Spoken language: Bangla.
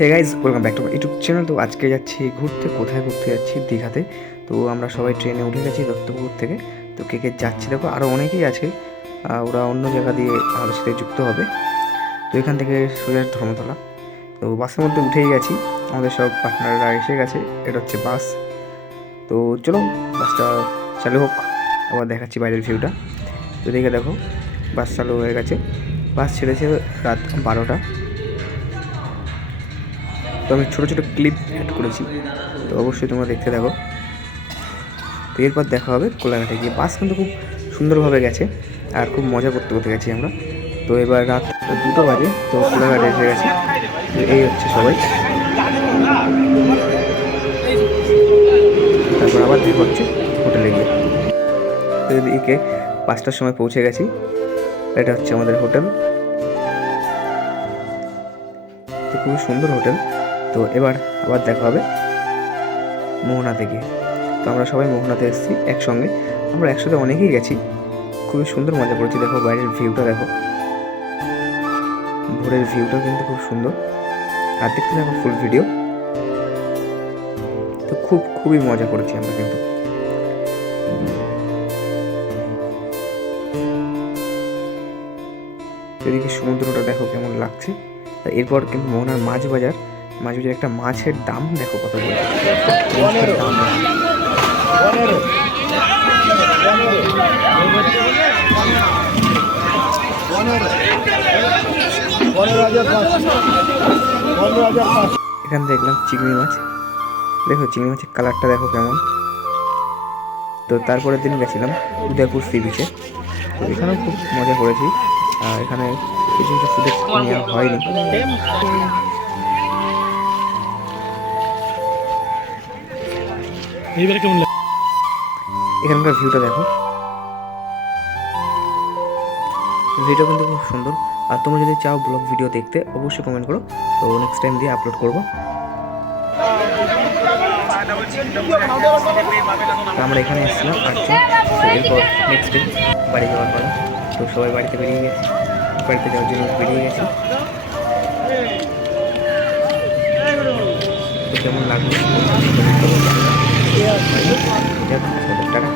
Hey guys, welcome back to my YouTube channel. তো আজকে যাচ্ছি ঘুরতে। কোথায় ঘুরতে যাচ্ছি? দীঘাতে। তো আমরা সবাই ট্রেনে উঠে গেছি দত্তপুকুর থেকে। তো কে কে যাচ্ছি দেখো, আরও অনেকেই আছে। ওরা অন্য জায়গা দিয়ে আমাদের সাথে যুক্ত হবে। তো এখান থেকে সোজা ধর্মতলা। তো বাসের মধ্যে উঠেই গেছি, আমাদের সব পার্টনাররা এসে গেছে। এটা হচ্ছে বাস। তো চলো বাসটা চালু হোক, আবার দেখাচ্ছি বাইরের ভিউটা। তো দেখে দেখো, বাস চালু হয়ে গেছে। বাস ছেড়েছে রাত 12টা। তো আমি ছোটো ছোটো ক্লিপ অ্যাড করেছি, তো অবশ্যই তোমরা দেখতে থাকো। তো এরপর দেখা হবে কোলাঘাটে গিয়ে। বাস কিন্তু খুব সুন্দরভাবে গেছে আর খুব মজা করতে করতে গেছি আমরা। তো এবার রাত 2টা বাজে, তো কোলাঘাটে এসে গেছি। তো এই হচ্ছে সবাই। তারপর আবার দেখা হচ্ছে হোটেলে গিয়ে। তো এদিকে 5টার সময় পৌঁছে গেছি। এটা হচ্ছে আমাদের হোটেল। তো খুবই সুন্দর হোটেল। তো এবার আবার দেখা হবে মোহনাতে গিয়ে। তো আমরা সবাই মোহনাতে এসেছি একসঙ্গে, আমরা একসাথে অনেকেই গেছি। খুবই সুন্দর মজা করেছি। দেখো বাইরের ভিউটা দেখো, ভোরের ভিউটা কিন্তু খুব সুন্দর। আর দেখতে থাকো ফুল ভিডিও। তো খুবই মজা করেছি আমরা কিন্তু। এদিকে সমুদ্রটা দেখো কেমন লাগছে। এরপর কিন্তু মোহনার মাছ বাজার একটা মাছের দাম দেখো কত বড় মাছের দাম। এখানে দেখলাম চিংড়ি মাছ। দেখো চিংড়ি মাছের কালারটা দেখো কেমন। তো তারপরের দিন গেছিলাম উদয়পুর সি বিচে। তো এখানেও খুব মজা করেছি। আর এখানে কিছু কিছু ফুটেজ নেওয়া হয়নি। এখানকার ভিউটা দেখো, ভিডিও কিন্তু খুব সুন্দর। আর তোমরা যদি চাও ব্লগ ভিডিও দেখতে, অবশ্যই কমেন্ট করো। তো নেক্সট টাইম দিয়ে আপলোড করবো। আমরা এখানে এসেছিলাম 8জন। তো এরপর নেক্সট ডে বাড়ি যাওয়ার পরে তো সবাই বাড়িতে যাওয়ার জন্য বেরিয়ে গেছি। তো কেমন লাগলো টাকা